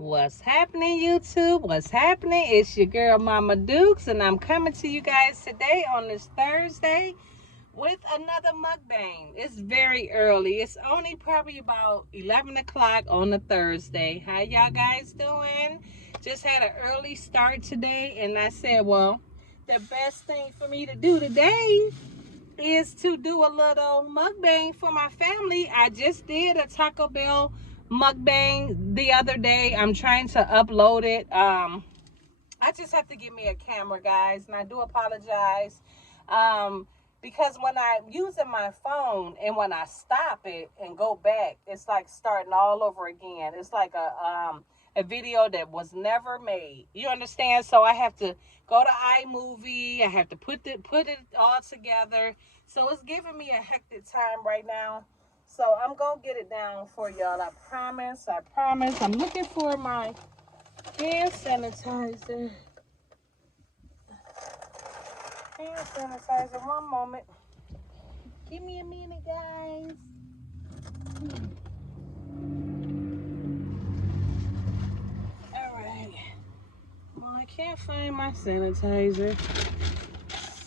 What's happening, YouTube? What's happening? It's your girl, Mama Dukes, and I'm coming to you guys today on this Thursday with another mukbang. It's very early. It's only probably about 11 o'clock on a Thursday. How y'all guys doing? Just had an early start today, and I said, well, the best thing for me to do today is to do a little mukbang for my family. I just did a Taco Bell mukbang the other day. I'm trying to upload it. I just have to get me a camera, guys, and I do apologize. Because when I'm using my phone and when I stop it and go back, it's like starting all over again. It's like a video that was never made. You understand? So I have to go to iMovie. I have to put it all together. So it's giving me a hectic time right now. So I'm gonna get it down for y'all. I promise. I promise. I'm looking for my hand sanitizer. Hand sanitizer. One moment. Give me a minute, guys. All right. Well, I can't find my sanitizer,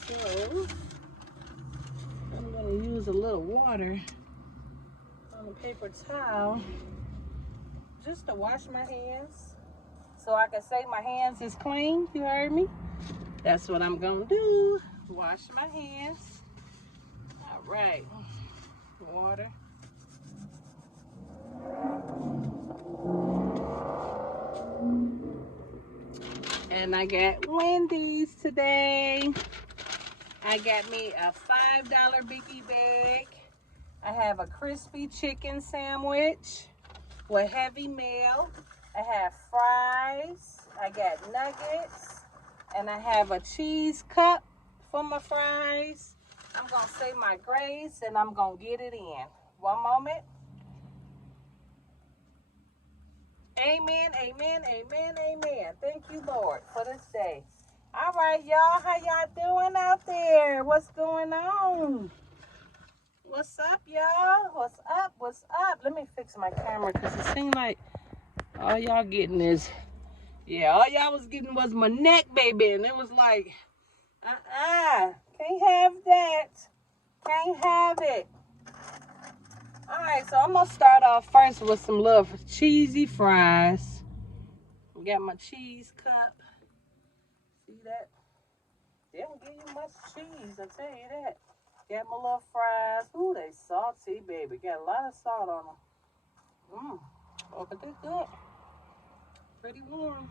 so I'm gonna use a little water on a paper towel just to wash my hands, so I can say my hands is clean. You heard me? That's what I'm gonna do. Wash my hands. All right. Water. And I got Wendy's today. I got me a $5 biggie bag. I have a crispy chicken sandwich with heavy mayo. I have fries. I got nuggets. And I have a cheese cup for my fries. I'm going to say my grace and I'm going to get it in. One moment. Amen, amen, amen, amen. Thank you, Lord, for this day. All right, y'all. How y'all doing out there? What's going on? What's up, y'all? What's up? What's up? Let me fix my camera because it seemed like all y'all getting is, all y'all was getting was my neck, baby. And it was like, can't have that. Can't have it. All right, so I'm going to start off first with some little cheesy fries. Got my cheese cup. See that? They don't give you much cheese, I tell you that. Got my little fries. Ooh, they salty, baby. Got a lot of salt on them. Oh, but they're good. Pretty warm.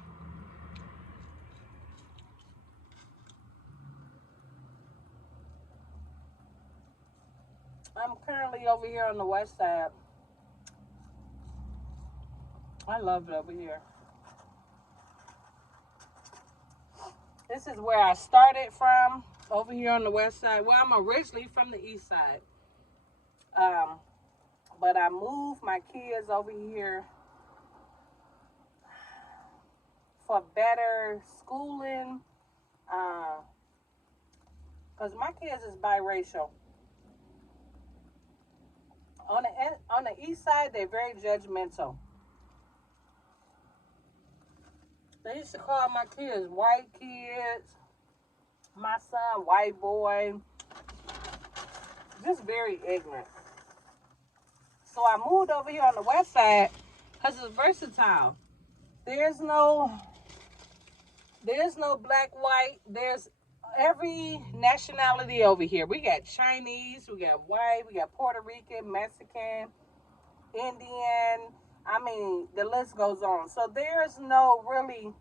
I'm currently over here on the west side. I love it over here. This is where I started from, over here on the west side. Well, I'm originally from the east side. But I moved my kids over here for better schooling. Because my kids is biracial. On the east side, they're very judgmental. They used to call my kids white kids. My son, white boy. Just very ignorant. So I moved over here on the west side because it's versatile. There's no black, white. There's every nationality over here. We got Chinese, we got white, we got Puerto Rican, Mexican, Indian. I mean, the list goes on. So there's no really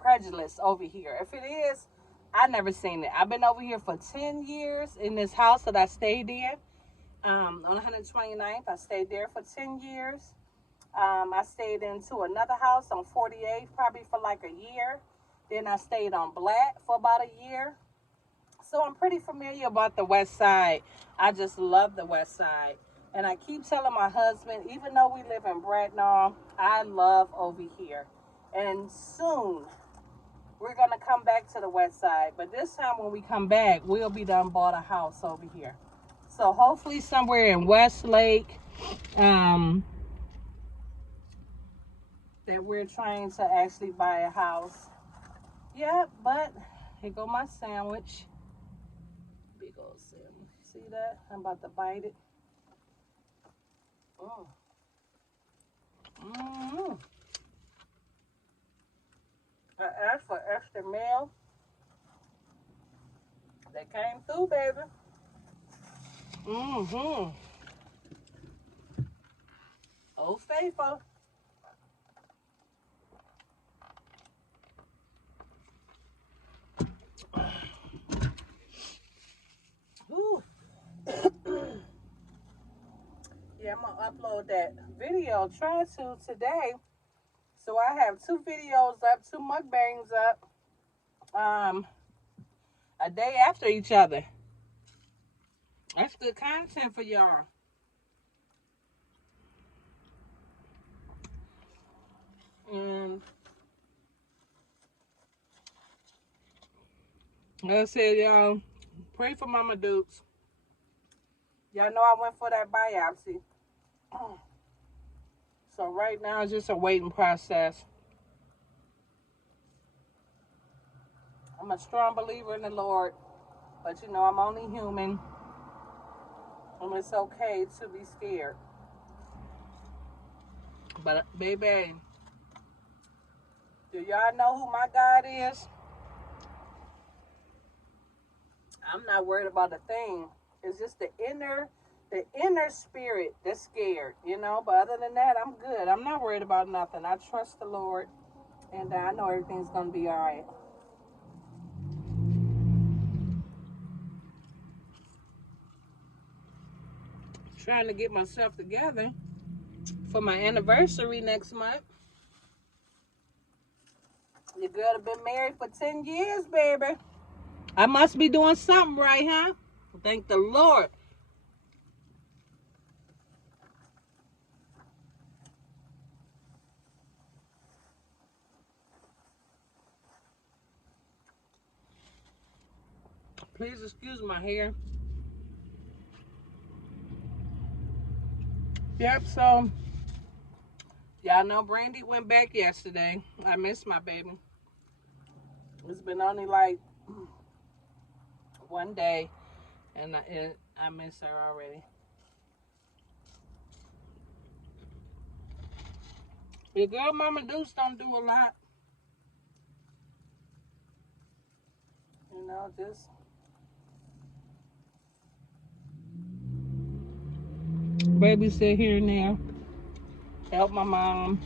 prejudice over here. If it is, I never seen it. I've been over here for 10 years in this house that I stayed in. On 129th, I stayed there for 10 years. I stayed into another house on 48th, probably for like a year. Then I stayed on Black for about a year. So I'm pretty familiar about the west side. I just love the west side. And I keep telling my husband, even though we live in Bracknell, I love over here. And soon, we're going to come back to the west side. But this time when we come back, we'll be done bought a house over here. So hopefully somewhere in Westlake, that we're trying to actually buy a house. Yep, but here go my sandwich. Big old sandwich. See that? I'm about to bite it. Mm. Mm. I asked for extra meal. They came through, baby. Mm-hmm. Oh, faithful. Whew. Yeah, I'm gonna upload that video. Try to today. So I have 2 videos up, 2 mukbangs up, a day after each other. That's good content for y'all. And like I said, y'all, pray for momaDukes. Y'all know I went for that biopsy. So right now it's just a waiting process. I'm a strong believer in the Lord, but you know I'm only human, and it's okay to be scared. But baby, do y'all know who my God is? I'm not worried about a thing. It's just the inner spirit that's scared, you know. But other than that, I'm good. I'm not worried about nothing. I trust the Lord, and I know everything's gonna be all right. Trying to get myself together for my anniversary next month. Your girl have been married for 10 years, baby. I must be doing something right, huh? Thank the Lord. Please excuse my hair. Yep, so y'all know Brandy went back yesterday. I missed my baby. It's been only like one day, and I miss her already. Your girl momaDukes don't do a lot. You know, just babysit here and there. Help my mom.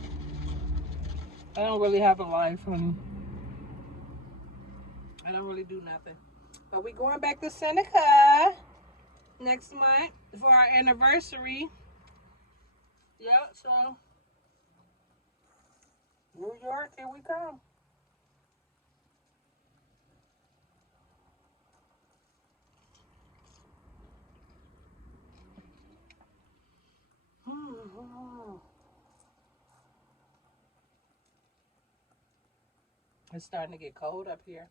I don't really have a life, honey. I don't really do nothing. But we going back to Seneca next month for our anniversary. Yep, so New York, here we come. It's starting to get cold up here.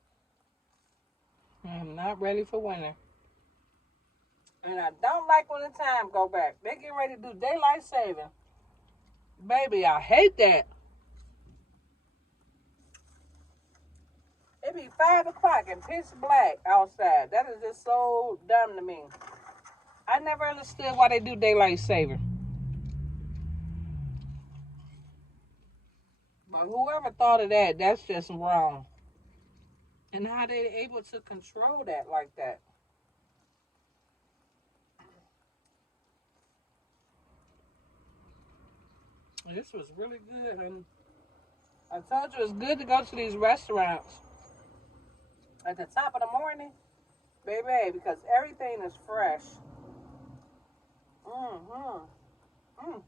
I'm not ready for winter. And I don't like when the time go back. They get ready to do daylight saving. Baby, I hate that. It be 5 o'clock and pitch black outside. That is just so dumb to me. I never understood why they do daylight saving. But whoever thought of that, that's just wrong. And how they able to control that like that? This was really good, honey. I told you it's good to go to these restaurants at the top of the morning, baby, because everything is fresh. Mm-hmm. Mm.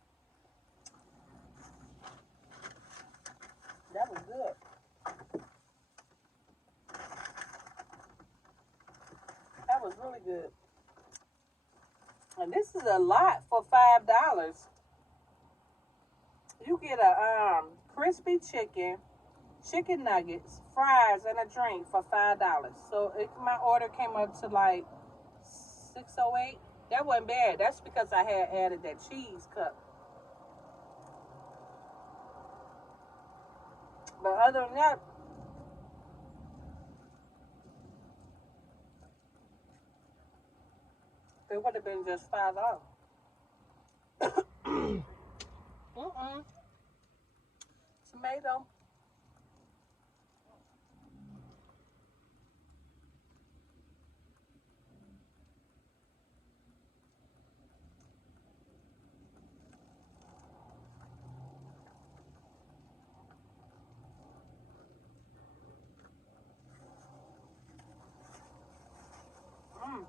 That was good. That was really good. And this is a lot for $5. You get a crispy chicken nuggets, fries, and a drink for $5. So my order came up to like $6.08. That wasn't bad. That's because I had added that cheese cup. But other than that, it would have been just $5. Tomato. Mmm,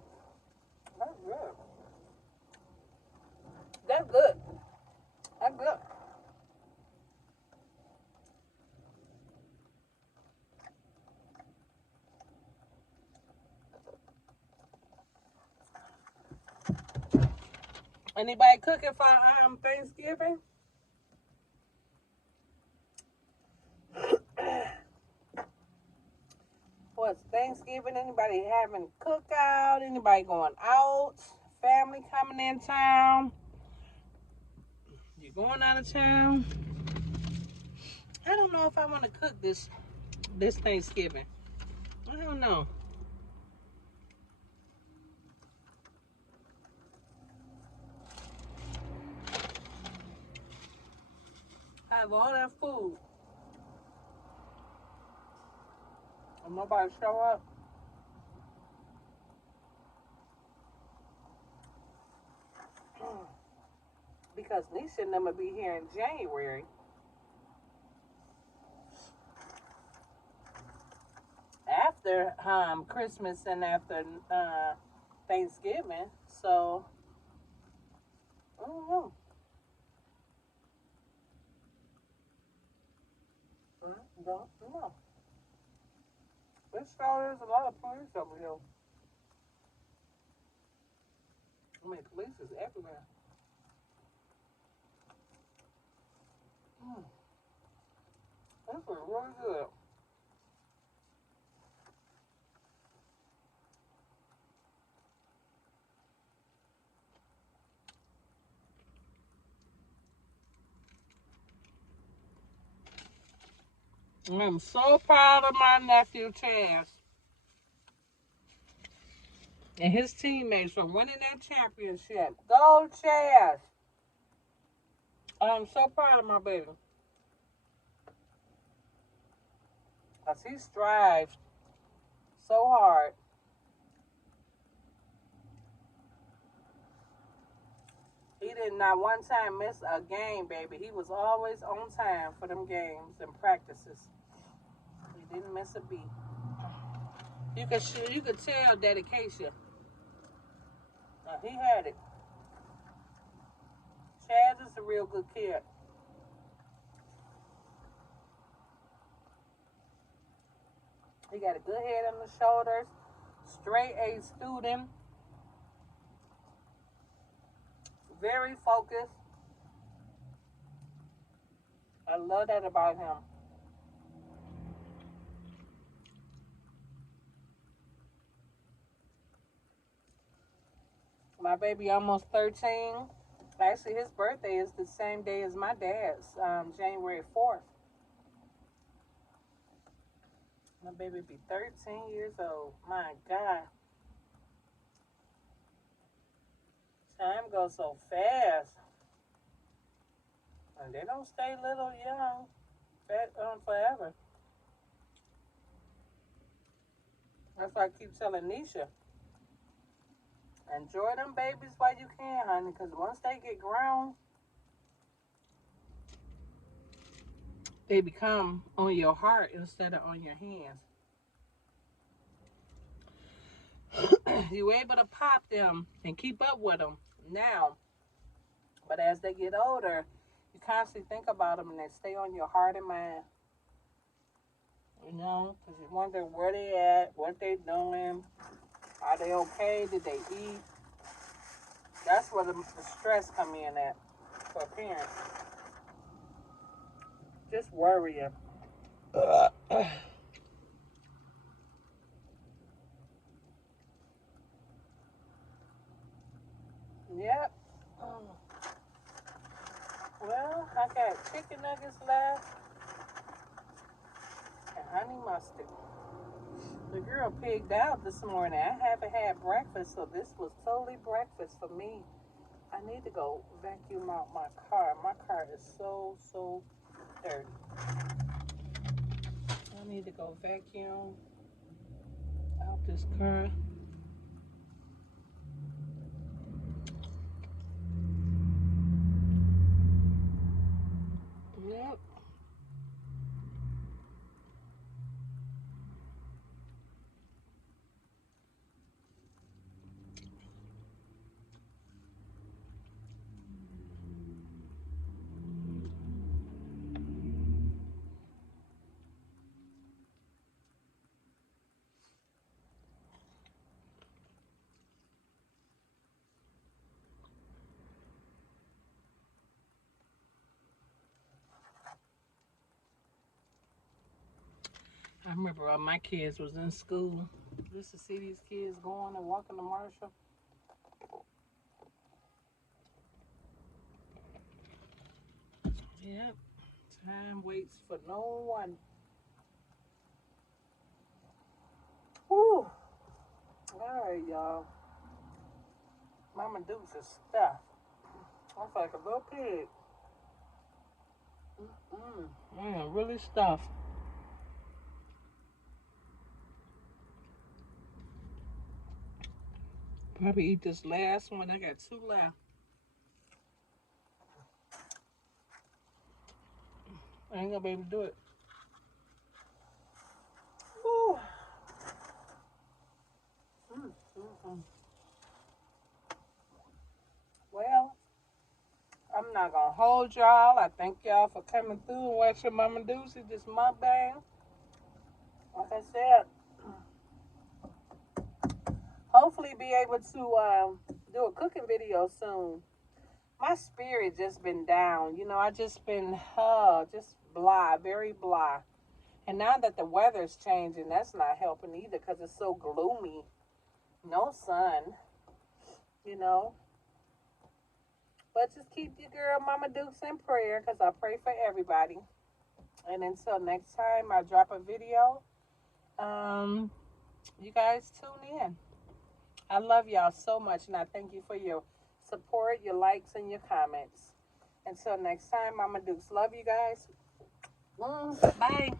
that's good. That's good. That's good. Anybody cooking for Thanksgiving? What's Thanksgiving? Anybody having cookout? Anybody going out? Family coming in town? You going out of town? I don't know if I want to cook this Thanksgiving. I don't know. I have all that food and nobody show up. Because Nisha and them will be here in January. After Christmas and after Thanksgiving. So, I don't know. I don't know. This sure is a lot of police over here. I mean, police is everywhere. Mm, this is really good. I'm so proud of my nephew Chaz and his teammates for winning that championship. Go Chaz! I'm so proud of my baby. Because he strives so hard. He did not one time miss a game, baby. He was always on time for them games and practices. He didn't miss a beat. You could tell dedication. He had it. Chaz is a real good kid. He got a good head on the shoulders. Straight A student. Very focused. I love that about him. My baby almost 13. Actually, his birthday is the same day as my dad's, January 4th. My baby be 13 years old. My God. Time goes so fast. And they don't stay little young forever. That's why I keep telling Nisha, enjoy them babies while you can, honey, because once they get grown, they become on your heart instead of on your hands. You're able to pop them and keep up with them now. But as they get older, you constantly think about them and they stay on your heart and mind. You know, because you wonder where they at, what they doing, are they okay, did they eat? That's where the stress come in at for parents. Just worrying. Yep. Well, I got chicken nuggets left. The girl pigged out this morning. I haven't had breakfast, so this was totally breakfast for me. I need to go vacuum out my car. My car is so dirty. I need to go vacuum out this car. Yep. I remember when my kids was in school. Just to see these kids going and walking to Marshall. Yep. Time waits for no one. Whew. Alright, y'all. momaDukes is stuffed. That's like a little pig. Really stuffed. Probably eat this last one. I got 2 left. I ain't gonna be able to do it. Whew. Well, I'm not gonna hold y'all. I thank y'all for coming through and watching momaDukes. This mukbang. Like I said, hopefully be able to do a cooking video soon. My spirit just been down. You know, I just been just blah, very blah. And now that the weather's changing, that's not helping either because it's so gloomy. No sun, you know. But just keep your girl momaDukes in prayer because I pray for everybody. And until next time I drop a video, you guys tune in. I love y'all so much, and I thank you for your support, your likes, and your comments. Until next time, momaDukes. Love you guys. Bye.